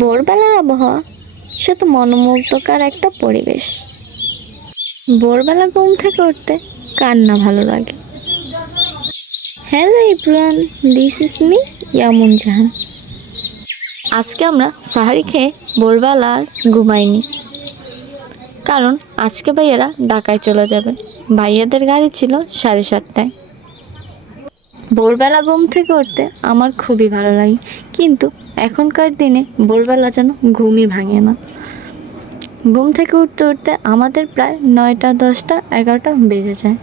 ভোরবেলার আবহাওয়া সে তো মনোমুগ্ধকর একটা পরিবেশ। ভোরবেলা ঘুম থেকে উঠতে কার না ভালো লাগে। Hello everyone, this is me Yamun Jahan. আজকে আমরা সাহারি খেয়ে ভোরবেলা আর ঘুমাইনি, কারণ আজকে ভাইয়েরা ঢাকায় চলে যাবে। ভাইয়াদের গাড়ি ছিল 7:30টায়। ভোরবেলা ঘুম থেকে উঠতে আমার খুবই ভালো লাগে, কিন্তু এখনকার দিনে ভোরবেলা যেন ঘুমই ভাঙে না। ঘুম থেকে উঠতে উঠতে আমাদের প্রায় 9টা, 10টা, 11টা বেজে যায়।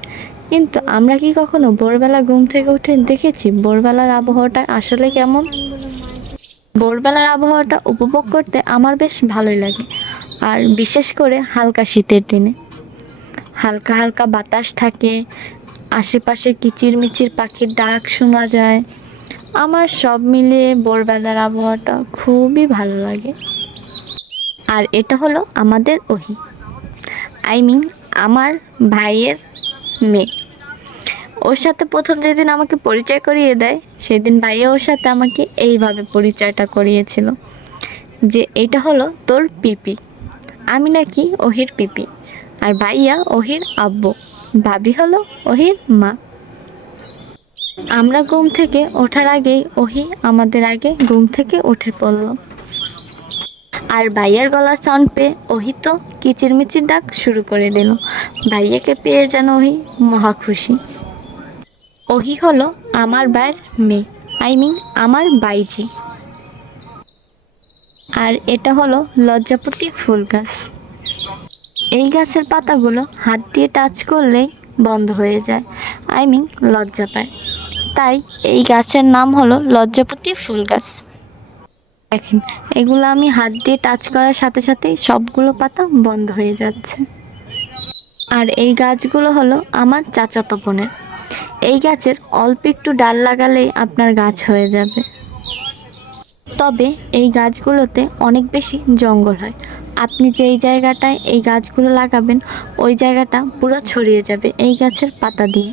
কিন্তু আমরা কি কখনো ভোরবেলা ঘুম থেকে উঠে দেখেছি ভোরবেলার আবহাওয়াটা আসলে কেমন? ভোরবেলার আবহাওয়াটা উপভোগ করতে আমার বেশ ভালোই লাগে, আর বিশেষ করে হালকা শীতের দিনে। হালকা হালকা বাতাস থাকে, আশেপাশে কিচিরমিচির পাখির ডাক শোনা যায়। আমার সব মিলিয়ে ভোরবেলার আবহাওয়াটা খুবই ভালো লাগে। আর এটা হলো আমাদের ওহি, আমার ভাইয়ের মেয়ে। ওর সাথে প্রথম যেদিন আমাকে পরিচয় করিয়ে দেয়, সেদিন ভাইয়া ওর সাথে আমাকে এইভাবে পরিচয়টা করিয়েছিল যে এটা হলো তোর পিপি। আমি নাকি ওহির পিপি, আর ভাইয়া ওহির আব্বু, ভাবি হলো ওহির মা। আমরা ঘুম থেকে ওঠার আগেই ওহি আমাদের আগে ঘুম থেকে উঠে পড়ল। আর ভাইয়ার গলার সাউন্ড পেয়ে ওহি তো কিচিরমিচির ডাক শুরু করে দিল। ভাইয়াকে পেয়ে যেন ওহি মহা খুশি। ওহি হলো আমার ভাইয়ের মেয়ে, আমার বাইজি। আর এটা হলো লজ্জাপতি ফুল গাছ। এই গাছের পাতাগুলো হাত দিয়ে টাচ করলেই বন্ধ হয়ে যায়, লজ্জা পায়। তাই এই গাছের নাম হলো লজ্জাপতি ফুল গাছ। দেখেন, এগুলো আমি হাত দিয়ে টাচ করার সাথে সাথেই সবগুলো পাতা বন্ধ হয়ে যাচ্ছে। আর এই গাছগুলো হলো আমার চাচাতো বোনের। এই গাছের অল্প একটু ডাল লাগালেই আপনার গাছ হয়ে যাবে। তবে এই গাছগুলোতে অনেক বেশি জঙ্গল হয়। আপনি যেই জায়গাটায় এই গাছগুলো লাগাবেন, ওই জায়গাটা পুরো ছড়িয়ে যাবে এই গাছের পাতা দিয়ে।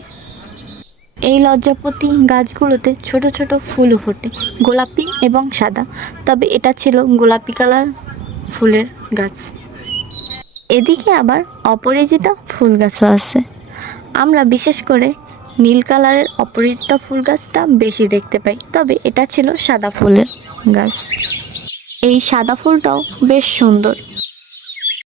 এই লজ্জাপতি গাছগুলোতে ছোট ছোট ফুলও ফোটে, গোলাপি এবং সাদা। তবে এটা ছিল গোলাপি কালার ফুলের গাছ। এদিকে আবার অপরাজিতা ফুল গাছও আছে। আমরা বিশেষ করে নীল কালারের অপরাজিতা ফুল গাছটা বেশি দেখতে পাই, তবে এটা ছিল সাদা ফুলের গাছ। এই সাদা ফুলটাও বেশ সুন্দর,